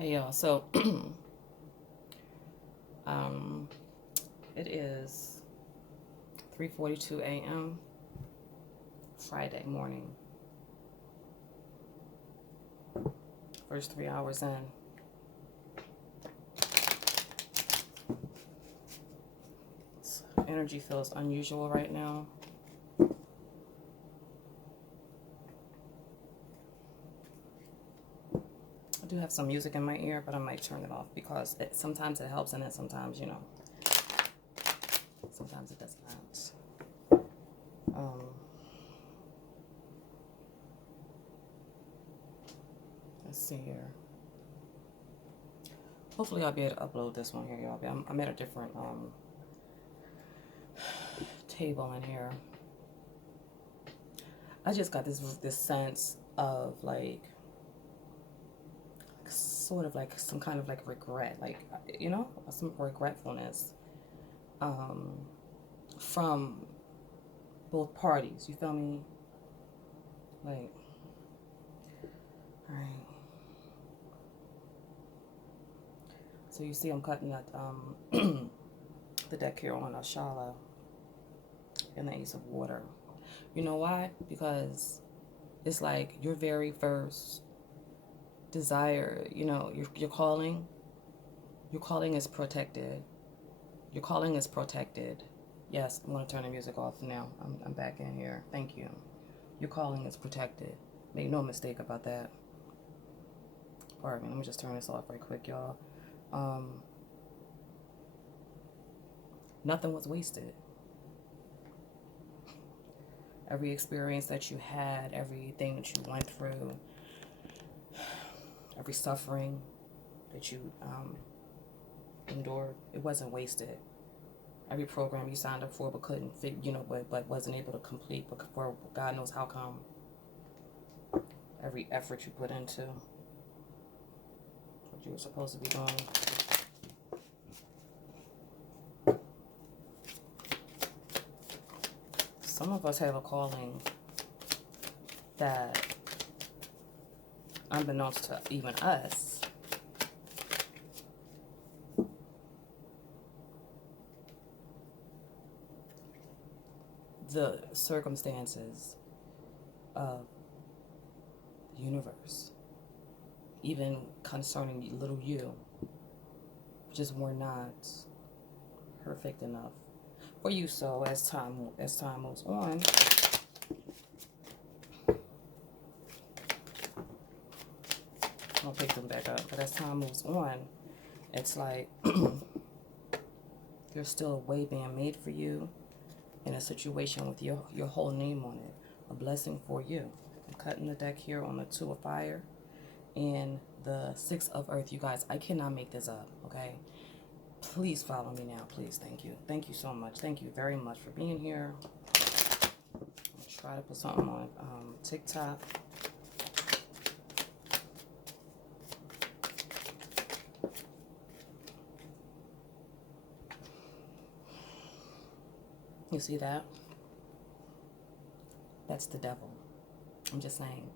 Hey y'all, so um, it is 3:42 a.m. Friday morning. First 3 hours in. Energy feels unusual right now. I do have some music in my ear, but I might turn it off because sometimes it helps and then sometimes, sometimes it does not. Um, let's see here. Hopefully I'll be able to upload this one here, y'all. I'm at a different table in here. I just got this sense of like sort of like some kind of like regret, like some regretfulness from both parties. You feel me? Like, all right. So you see, I'm cutting that the deck here on Ashala and the Ace of Water. You know why? Because it's like your very first desire. Your calling. Your calling is protected. Your calling is protected. Yes, I'm going to turn the music off now. I'm back in here. Thank you. Your calling is protected. Make no mistake about that. Pardon me. Let me just turn this off right quick, y'all. Nothing was wasted. Every experience that you had, everything that you went through, every suffering that you endured, it wasn't wasted. Every program you signed up for but couldn't fit, but wasn't able to complete, but for God knows how come. Every effort you put into what you were supposed to be doing. Some of us have a calling that, unbeknownst to even us, the circumstances of the universe, even concerning little you, just were not perfect enough for you. So as time moves on, I'll pick them back up. But as time moves on, it's like there's still a way being made for you in a situation with your whole name on it. A blessing for you. I'm cutting the deck here on the Two of Fire and the Six of Earth. You guys, I cannot make this up, okay? Please follow me now, please. Thank you. Thank you so much. Thank you very much for being here. I'm gonna try to put something on TikTok. You see that? That's the devil. I'm just saying,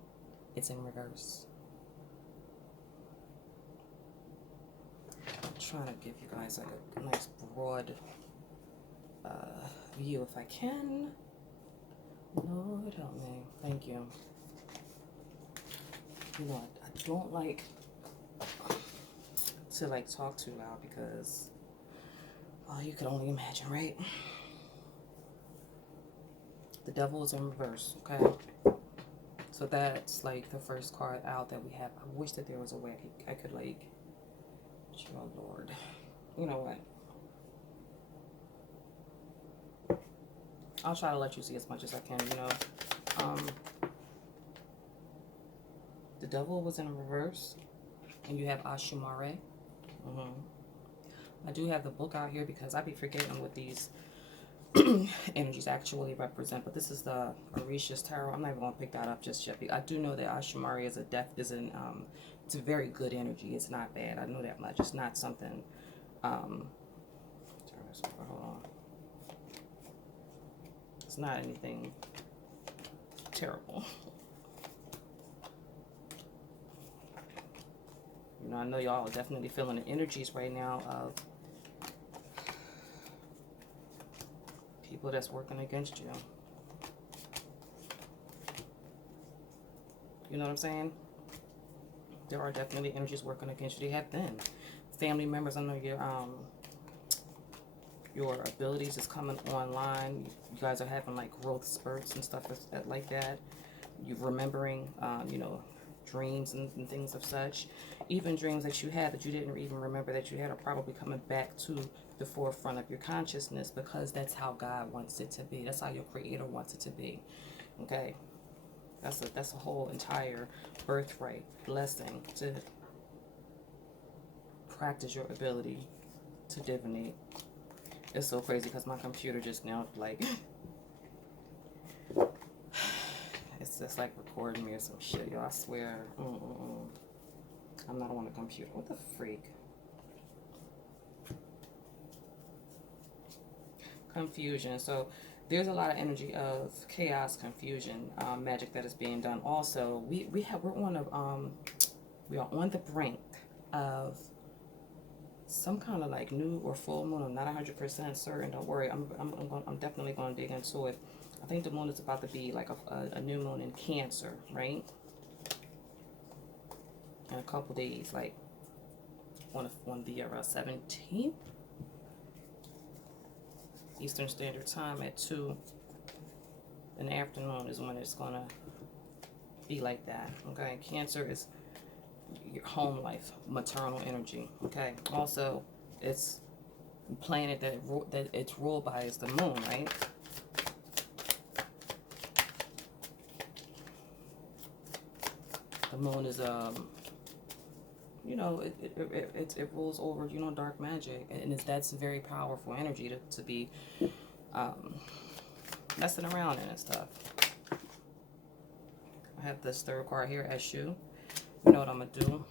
it's in reverse. I'm trying to give you guys like a nice broad view if I can. Lord help me. Thank you. You know, I don't like to like talk too loud because you can only imagine, right? The devil is in reverse, okay? So that's like the first card out that we have. I wish that there was a way I could like, oh Lord. You know what? I'll try to let you see as much as I can, the devil was in reverse, and you have Ashumare. I do have the book out here because I be forgetting what these energies actually represent, but this is the Orisha's Tarot. I'm not even going to pick that up just yet. I do know that Ashumari is it's a very good energy. It's not bad. I know that much. It's not something, turn this over, hold on. It's not anything terrible. know, I know y'all are definitely feeling the energies right now of people that's working against you. You know what I'm saying? There are definitely energies working against you. They have been. Family members, I know your abilities is coming online. You guys are having like growth spurts and stuff like that. You're remembering, you know, dreams and things of such. Even dreams that you had that you didn't even remember that you had are probably coming back to the forefront of your consciousness, because that's how God wants it to be. That's how your Creator wants it to be. Okay? That's a whole entire birthright blessing to practice your ability to divinate. It's so crazy because my computer just now, like, it's just like recording me or some shit, y'all. I swear. I'm not on a computer. What the freak? Confusion. So there's a lot of energy of chaos, confusion, magic that is being done. Also, we're on the brink of some kind of like new or full moon. I'm not 100% certain. Don't worry. I'm definitely going to dig into it. I think the moon is about to be like a new moon in Cancer, right? In a couple days, like on the 17th Eastern Standard Time at 2 in the afternoon is when it's going to be like that. Okay, Cancer is your home life, maternal energy. Okay, also it's planet that it's ruled by is the moon, right? The moon is you know, it rules over, you know, dark magic, and that's very powerful energy to be messing around in and stuff. I have this third card here, Eshu. You know what I'm gonna do?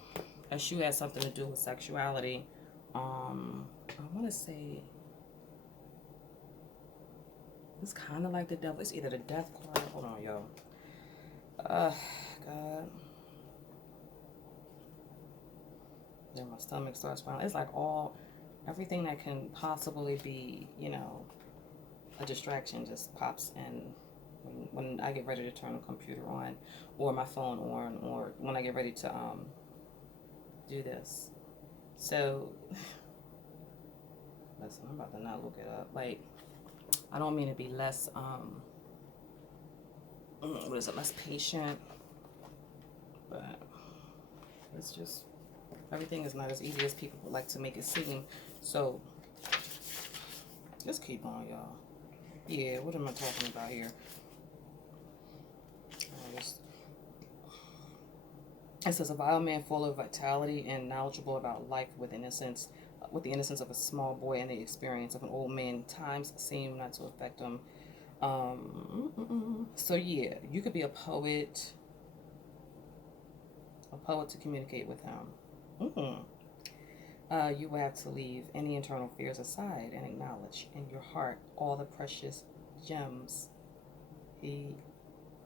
Eshu has something to do with sexuality. I want to say it's kind of like the devil. It's either the death card. Hold on, yo. God. Then my stomach starts filing. It's like everything that can possibly be, you know, a distraction just pops in when I get ready to turn the computer on, or my phone on, or when I get ready to do this. So, listen, I'm about to not look it up. Like, I don't mean to be less less patient, but it's just, everything is not as easy as people would like to make it seem. So, just keep on, y'all. Yeah, what am I talking about here? It says, a vile man full of vitality and knowledgeable about life with the innocence of a small boy and the experience of an old man. Times seem not to affect him. So yeah, you could be a poet to communicate with him. You will have to leave any internal fears aside and acknowledge in your heart all the precious gems he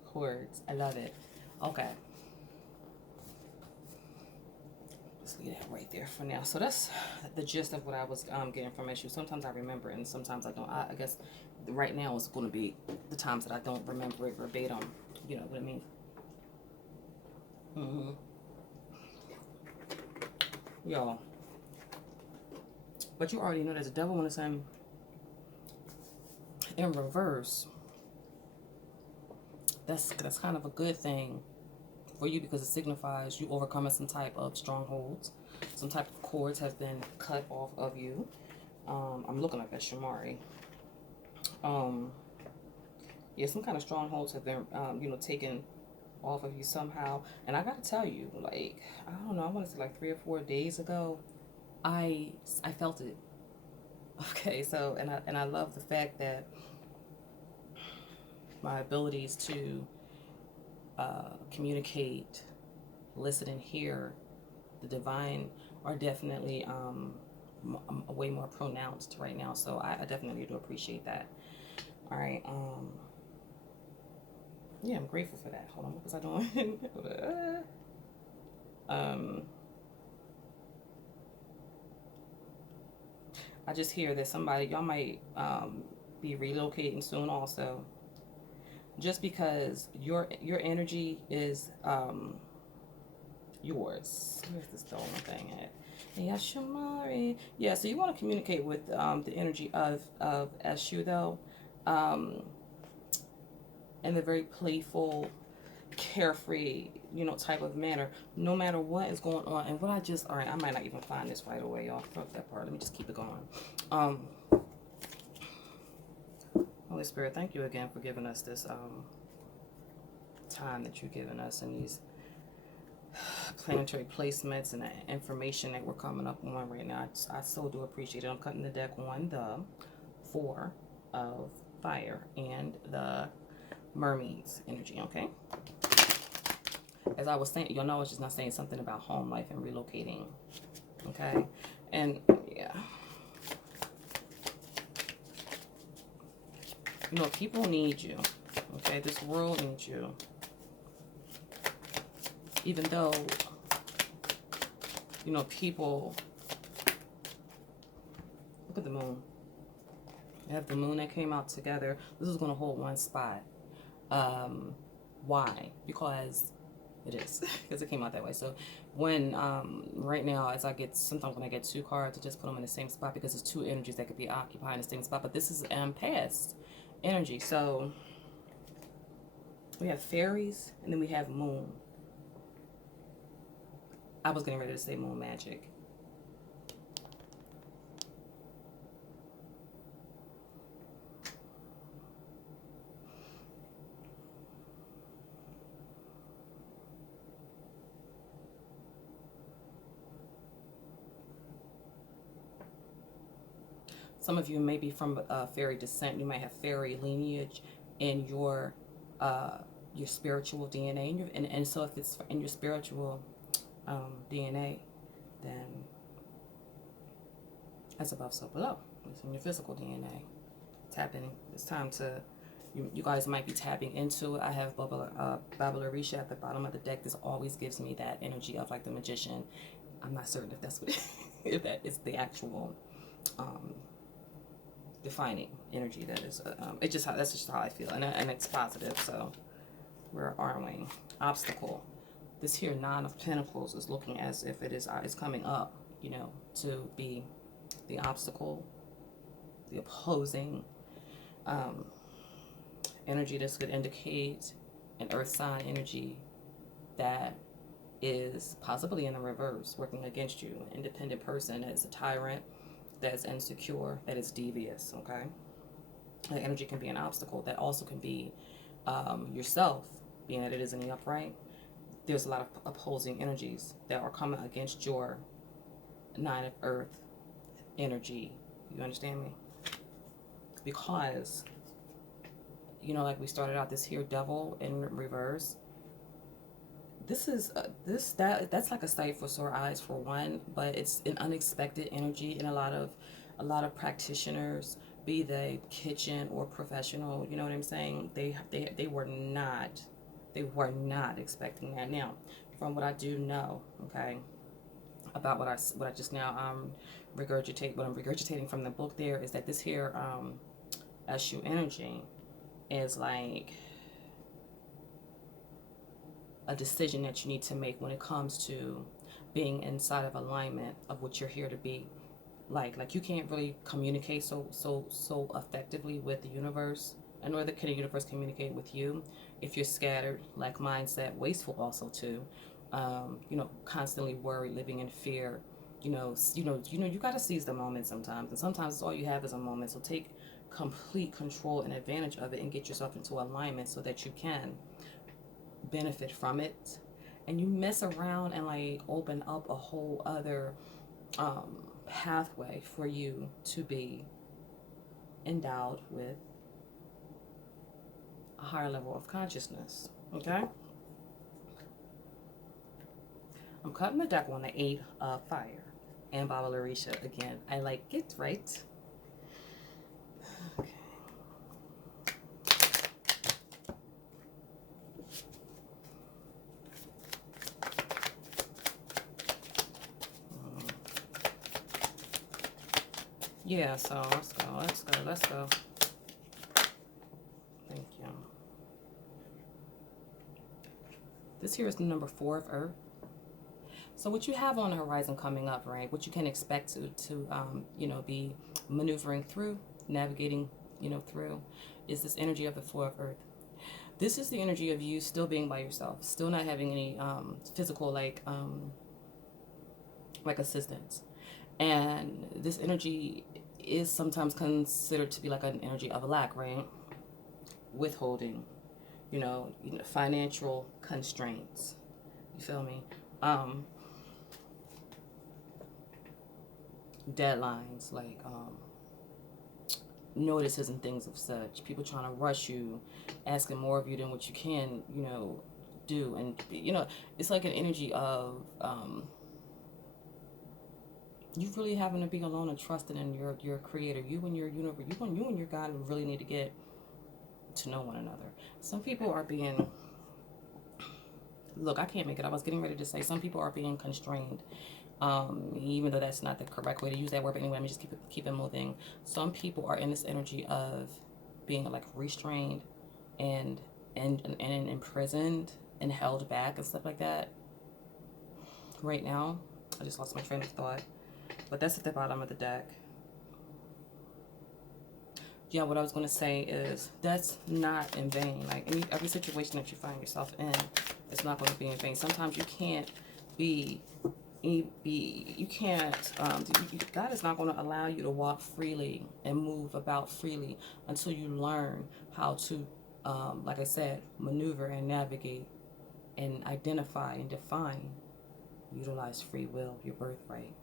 hoards. I love it. Okay. Let's leave that right there for now. So that's the gist of what I was getting from Eshu. Sometimes I remember and sometimes I don't. I guess right now is going to be the times that I don't remember it verbatim. You know what I mean? Y'all. But you already know there's a devil in the same in reverse. That's kind of a good thing for you, because it signifies you overcoming some type of strongholds. Some type of cords have been cut off of you. I'm looking like that Shamari. Yeah, some kind of strongholds have been, you know, taken off of you somehow. And I gotta tell you, like, I don't know, I want to say like 3 or 4 days ago, I felt it. Okay, so and I love the fact that my abilities to communicate, listen, and hear the divine are definitely way more pronounced right now. So I definitely do appreciate that. All right. Yeah, I'm grateful for that. Hold on, what was I doing? I just hear that somebody, y'all might be relocating soon also. Just because your energy is yours. Where's this stolen thing at? Yashumari. Yeah, so you want to communicate with the energy of Eshu though, in a very playful, carefree, type of manner, no matter what is going on. And what all right, I might not even find this right away, y'all. Fuck that part. Let me just keep it going. Holy Spirit, thank you again for giving us this time that you've given us and these planetary placements and the information that we're coming up on right now. I so do appreciate it. I'm cutting the deck on the 4 of fire and the mermaid's energy, okay? As I was saying, you'll know I was just not saying something about home life and relocating, okay? And yeah. People need you, okay? This world needs you. Even though, people, look at the moon. You have the moon that came out together. This is going to hold one spot. Why? Because it is. Because it came out that way. So when, right now, sometimes when I get 2 cards, I just put them in the same spot because it's 2 energies that could be occupying the same spot. But this is past energy. So we have fairies and then we have moon. I was getting ready to say moon magic. Some of you may be from fairy descent. You might have fairy lineage in your spiritual DNA. And so if it's in your spiritual DNA, then that's above, so below. It's in your physical DNA. It's happening. It's time to, you guys might be tapping into it. I have Babblerisha at the bottom of the deck. This always gives me that energy of like the magician. I'm not certain if that's what, if that is the actual defining energy. That is, that's just how I feel, and it's positive. So where are we? Obstacle. This here 9 of Pentacles is looking as if it's coming up, to be the obstacle, the opposing energy. This could indicate an earth sign energy that is possibly in the reverse, working against you. An independent person that is a tyrant, that is insecure, that is devious, okay? The energy can be an obstacle. That also can be yourself, being that it is in the upright. There's a lot of opposing energies that are coming against your 9 of earth energy. You understand me? Because, like we started out, this here devil in reverse. This is that's like a sight for sore eyes for one, but it's an unexpected energy, and a lot of practitioners, be they kitchen or professional, you know what I'm saying? They were not expecting that. Now, from what I do know, okay, about what I just now what I'm regurgitating from the book there is that this here Eshu energy is like a decision that you need to make when it comes to being inside of alignment of what you're here to be. Like you can't really communicate so effectively with the universe, and nor can the universe communicate with you if you're scattered, like mindset, wasteful also too. Constantly worried, living in fear. You got to seize the moment sometimes, and sometimes all you have is a moment. So take complete control and advantage of it, and get yourself into alignment so that you can benefit from it, and you mess around and like open up a whole other pathway for you to be endowed with a higher level of consciousness. Okay, I'm cutting the deck on the 8 of fire and Baba Larisha again. I like it, right? Okay. Yeah, so let's go. Thank you. This here is the number 4 of Earth. So what you have on the horizon coming up, right? What you can expect to be maneuvering through, navigating, through, is this energy of the 4 of Earth. This is the energy of you still being by yourself, still not having any physical like assistance, and this energy is sometimes considered to be like an energy of a lack, right? Withholding, financial constraints. You feel me? Deadlines, like notices and things of such. People trying to rush you, asking more of you than what you can, do. And, it's like an energy of you really having to be alone and trusting in your creator. You and your universe, you and your God really need to get to know one another. Some people are being, look, I can't make it. I was getting ready to say some people are being constrained. Even though that's not the correct way to use that word, but anyway, let me just keep it moving. Some people are in this energy of being like restrained and imprisoned and held back and stuff like that. Right now, I just lost my train of thought, but that's at the bottom of the deck. Yeah, what I was going to say is that's not in vain. Like every situation that you find yourself in, it's not going to be in vain. Sometimes you can't be you can't God is not going to allow you to walk freely and move about freely until you learn how to like I said, maneuver and navigate and identify and define, utilize free will, your birthright.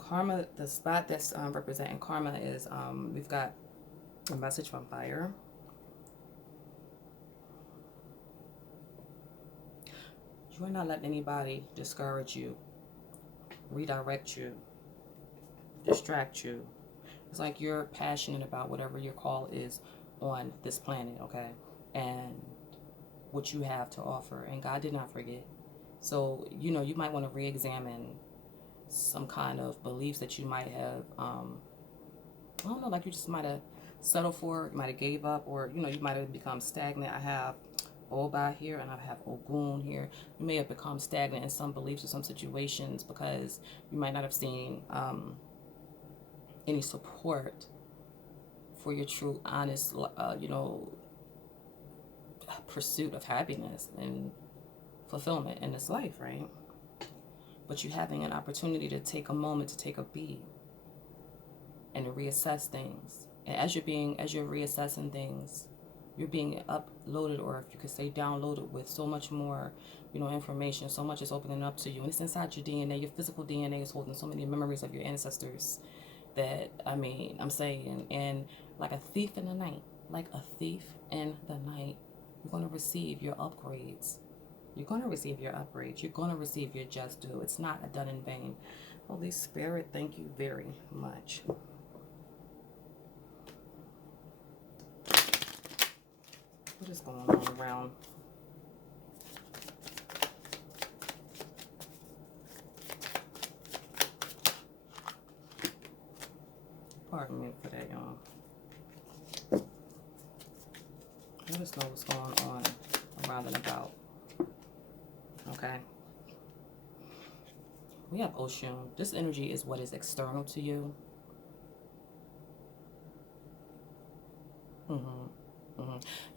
Karma, the spot that's representing karma is we've got a message from fire. You are not letting anybody discourage you, redirect you, distract you. It's like you're passionate about whatever your call is on this planet, okay? And what you have to offer. And God did not forget. So, you might want to re-examine some kind of beliefs that you might have, I don't know, like you just might have settled for, you might have gave up, or, you might have become stagnant. I have Oba here and I have Ogun here. You may have become stagnant in some beliefs or some situations because you might not have seen any support for your true, honest, pursuit of happiness and fulfillment in this life, right? But you having an opportunity to take a moment to take a beat and to reassess things. And as you're reassessing things, you're being uploaded, or if you could say downloaded, with so much more, information. So much is opening up to you, and it's inside your DNA. Your physical DNA is holding so many memories of your ancestors that I'm saying, and like a thief in the night, you're gonna receive your upgrades. You're going to receive your upgrades. You're going to receive your just due. It's not done in vain. Holy Spirit, thank you very much. What is going on around? Pardon me for that, y'all. Let us know what's going on around and about. Okay. We have Oshun. This energy is what is external to you.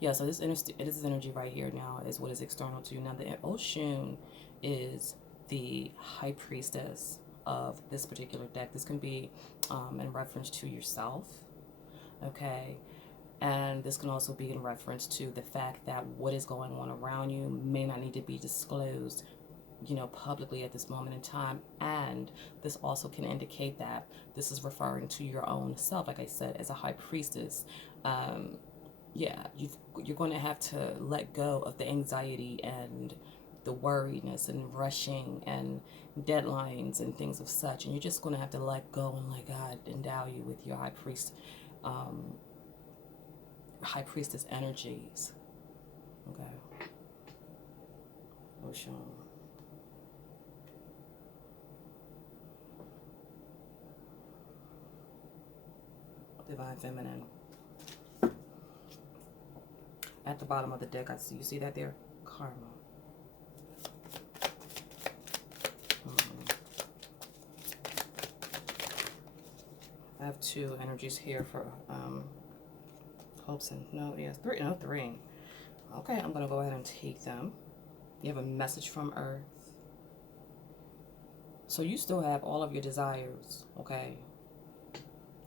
Yeah, so this energy right here now is what is external to you. Now, the Oshun is the high priestess of this particular deck. This can be in reference to yourself, okay? And this can also be in reference to the fact that what is going on around you may not need to be disclosed, publicly at this moment in time. And this also can indicate that this is referring to your own self, like I said, as a high priestess. You're going to have to let go of the anxiety and the worriness and rushing and deadlines and things of such. And you're just going to have to let go and let God endow you with your high priestess energies. Okay. Ocean. Divine Feminine. At the bottom of the deck, I see, you see that there? Karma. I have two energies here for hopes and, no, yes, three, no, three. Okay, I'm going to go ahead and take them. You have a message from Earth. So you still have all of your desires, okay?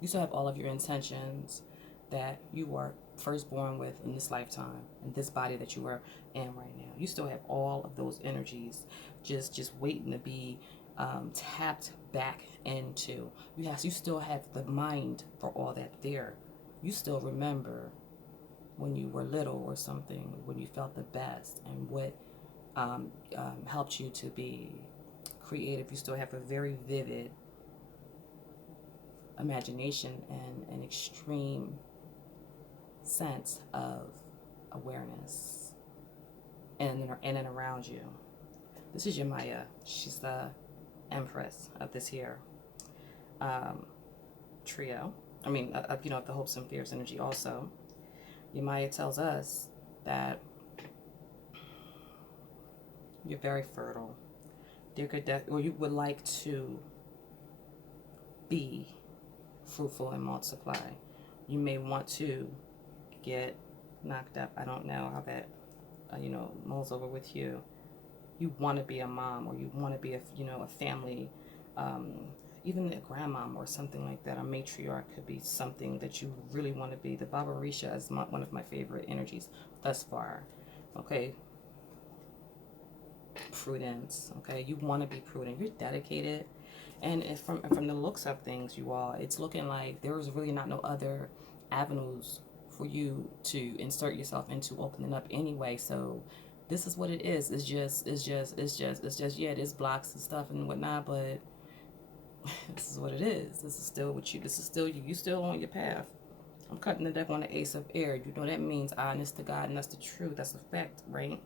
You still have all of your intentions that you were first born with in this lifetime, in this body that you are in right now. You still have all of those energies just waiting to be tapped back into. You still have the mind for all that there. You still remember when you were little or something, when you felt the best, and what helped you to be creative. You still have a very vivid imagination and an extreme sense of awareness in and around you. This is your Maya. She's the empress of this here trio. I mean, the hopes and fears energy also. Your Maya tells us that you're very fertile. Or you would like to be fruitful and multiply. You may want to get knocked up. I don't know how that, mulls over with you. You want to be a mom, or you want to be a family, even a grandmom or something like that. A matriarch could be something that you really want to be. The Baba Risha is one of my favorite energies thus far. Okay. Prudence. Okay. You want to be prudent. You're dedicated. And from the looks of things, you all, it's looking like there's really not no other avenues for you to insert yourself into opening up anyway. So this is what it is. It's just, yeah, it is blocks and stuff and whatnot, but this is what it is. This is still what you, this is still you. You still on your path. I'm cutting the deck on the Ace of Air. You know that means honest to God, and that's the truth. That's the fact, right?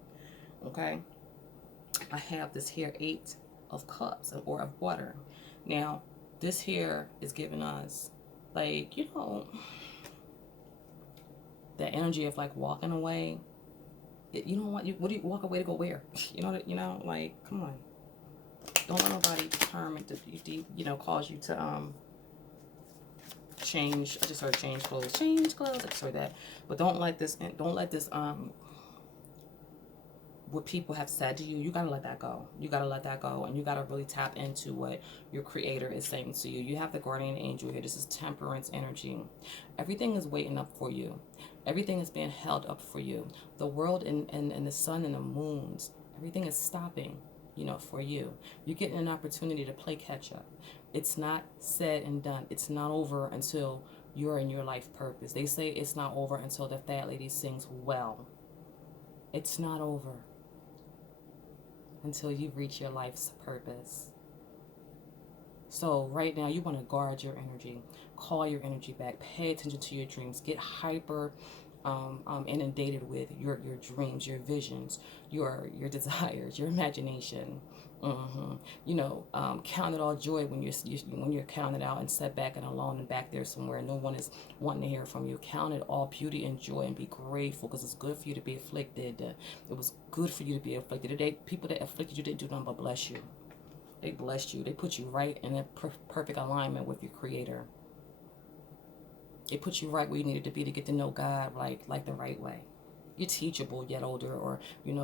Okay. I have this here 8 of Cups, or of water. Now, this here is giving us, like, the energy of like walking away. You don't want, what do you walk away to go where? Like, come on. Don't let nobody determine to, cause you to change. I just heard change clothes. Change clothes. I just heard that. But don't let this what people have said to you, you gotta let that go. You gotta let that go, and you gotta really tap into what your creator is saying to you. You have the guardian angel here. This is temperance energy. Everything is waiting up for you. Everything is being held up for you. The world and the sun and the moons, everything is stopping, for you. You're getting an opportunity to play catch up. It's not said and done. It's not over until you're in your life purpose. They say it's not over until the fat lady sings well. It's not over until you reach your life's purpose. So right now, you want to guard your energy, call your energy back, pay attention to your dreams, get hyper inundated with your dreams, your visions, your desires, your imagination. Count it all joy when you're counted out and set back and alone and back there somewhere. No one is wanting to hear from you. Count it all beauty and joy and be grateful, because it's good for you to be afflicted. It was good for you to be afflicted. People that afflicted you didn't do nothing but bless you. They blessed you. They put you right in a perfect alignment with your creator. They put you right where you needed to be to get to know God like the right way. You're teachable yet older, or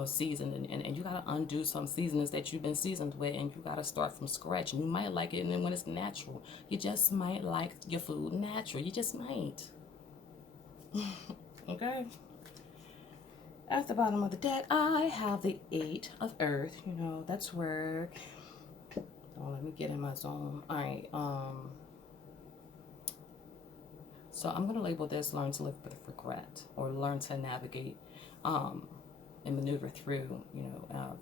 seasoned, and you gotta undo some seasonings that you've been seasoned with, and you gotta start from scratch. And you might like it, and then when it's natural, you just might like your food natural. You just might. Okay. At the bottom of the deck, I have the 8 of Earth. That's work. Oh, let me get in my zone. All right. So I'm going to label this learn to live with regret, or learn to navigate and maneuver through,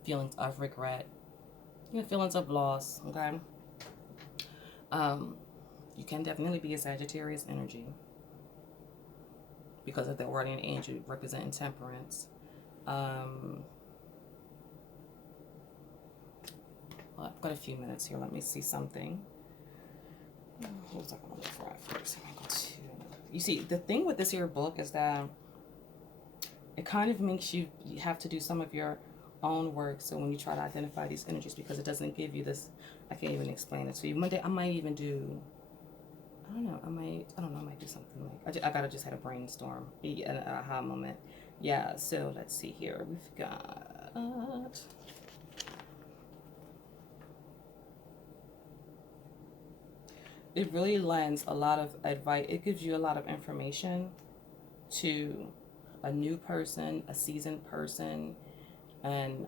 feelings of regret, feelings of loss, okay? You can definitely be a Sagittarius energy because of the guardian angel representing temperance. I've got a few minutes here. Let me see something. What was I going to look for at first? I'm going to go to... You see, the thing with this here book is that it kind of makes you have to do some of your own work. So when you try to identify these energies, because it doesn't give you this, I can't even explain it to you. One day I might even do, I don't know, I might do something like, I gotta just had a brainstorm, an aha moment. Yeah, so let's see here. We've got, it really lends a lot of advice. It gives you a lot of information to a new person, a seasoned person, and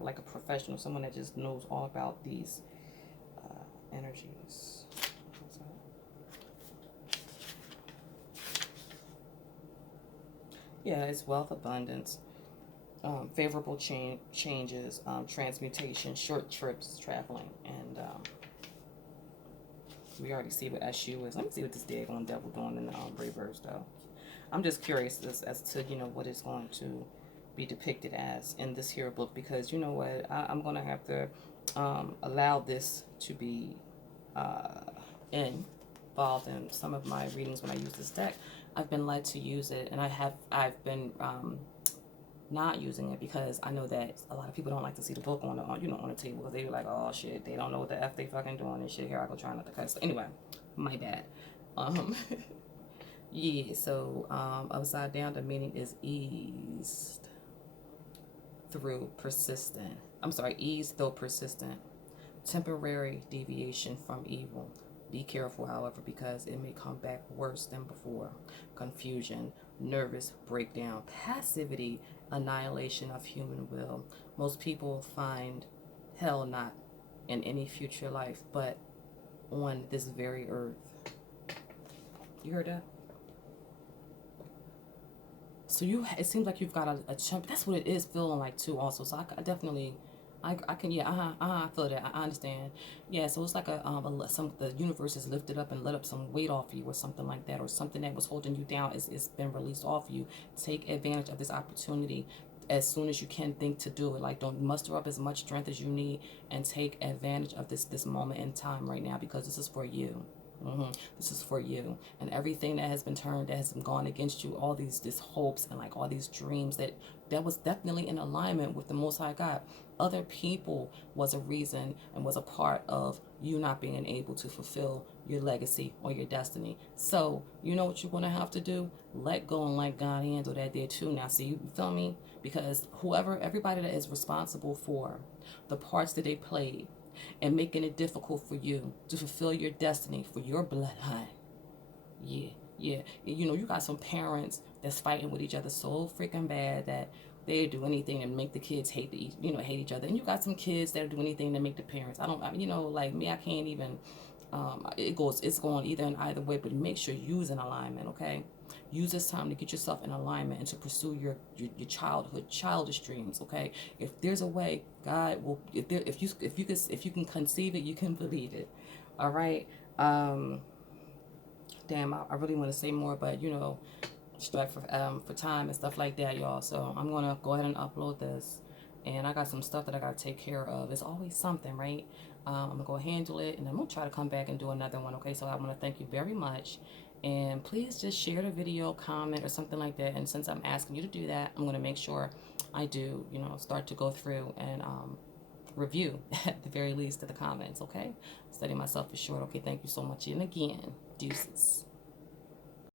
like a professional, someone that just knows all about these energies. Yeah, it's wealth, abundance, favorable changes, transmutation, short trips, traveling, and we already see what SU is. Let me see what this daggone devil doing in the reverse, though. I'm just curious as to, you know, what it's going to be depicted as in this here book, because you know what, I'm going to have to allow this to be involved in some of my readings when I use this deck. I've been led to use it, and I've been not using it because I know that a lot of people don't like to see the book on the on the table, because they're like, oh shit, they don't know what the F they fucking doing and shit. Here I go trying not to cuss. Anyway, my bad. Yeah, so upside down, the meaning is eased through persistent. I'm sorry, eased though persistent. Temporary deviation from evil. Be careful, however, because it may come back worse than before. Confusion, nervous breakdown, passivity, annihilation of human will. Most people find hell not in any future life, but on this very earth. You heard that? So it seems like you've got a chunk. That's what it is feeling like too. Also, so I definitely, I can, yeah, I feel that. I understand. Yeah, so it's like the universe has lifted up and let up some weight off you, or something like that, or something that was holding you down is been released off you. Take advantage of this opportunity as soon as you can think to do it. Like, don't muster up as much strength as you need, and take advantage of this moment in time right now, because this is for you. This is for you, and everything that has been turned, that has been gone against you, all these hopes and like all these dreams that was definitely in alignment with the Most High God. Other people was a reason and was a part of you not being able to fulfill your legacy or your destiny. So you know what you're gonna have to do? Let go and let God handle that there too. Now, see, you feel me? Because everybody that is responsible for the parts that they played and making it difficult for you to fulfill your destiny for your bloodline. Yeah, yeah. You know, you got some parents that's fighting with each other so freaking bad that they do anything to make the kids hate each other. And you got some kids that do anything to make the parents. Like me, I can't even. It's going either way, but make sure you're in alignment, okay? Use this time to get yourself in alignment and to pursue your childish dreams, okay? If there's a way, God will. If you can conceive it, you can believe it. All right. Damn, I really want to say more, but strike for time and stuff like that, y'all. So I'm gonna go ahead and upload this, and I got some stuff that I gotta take care of. It's always something, right? I'm gonna go handle it, and I'm gonna try to come back and do another one. Okay, so I want to thank you very much, and please just share the video, comment, or something like that. And since I'm asking you to do that, I'm gonna make sure I do, start to go through and review at the very least of the comments. Okay, study myself is short. Okay, thank you so much, and again, deuces.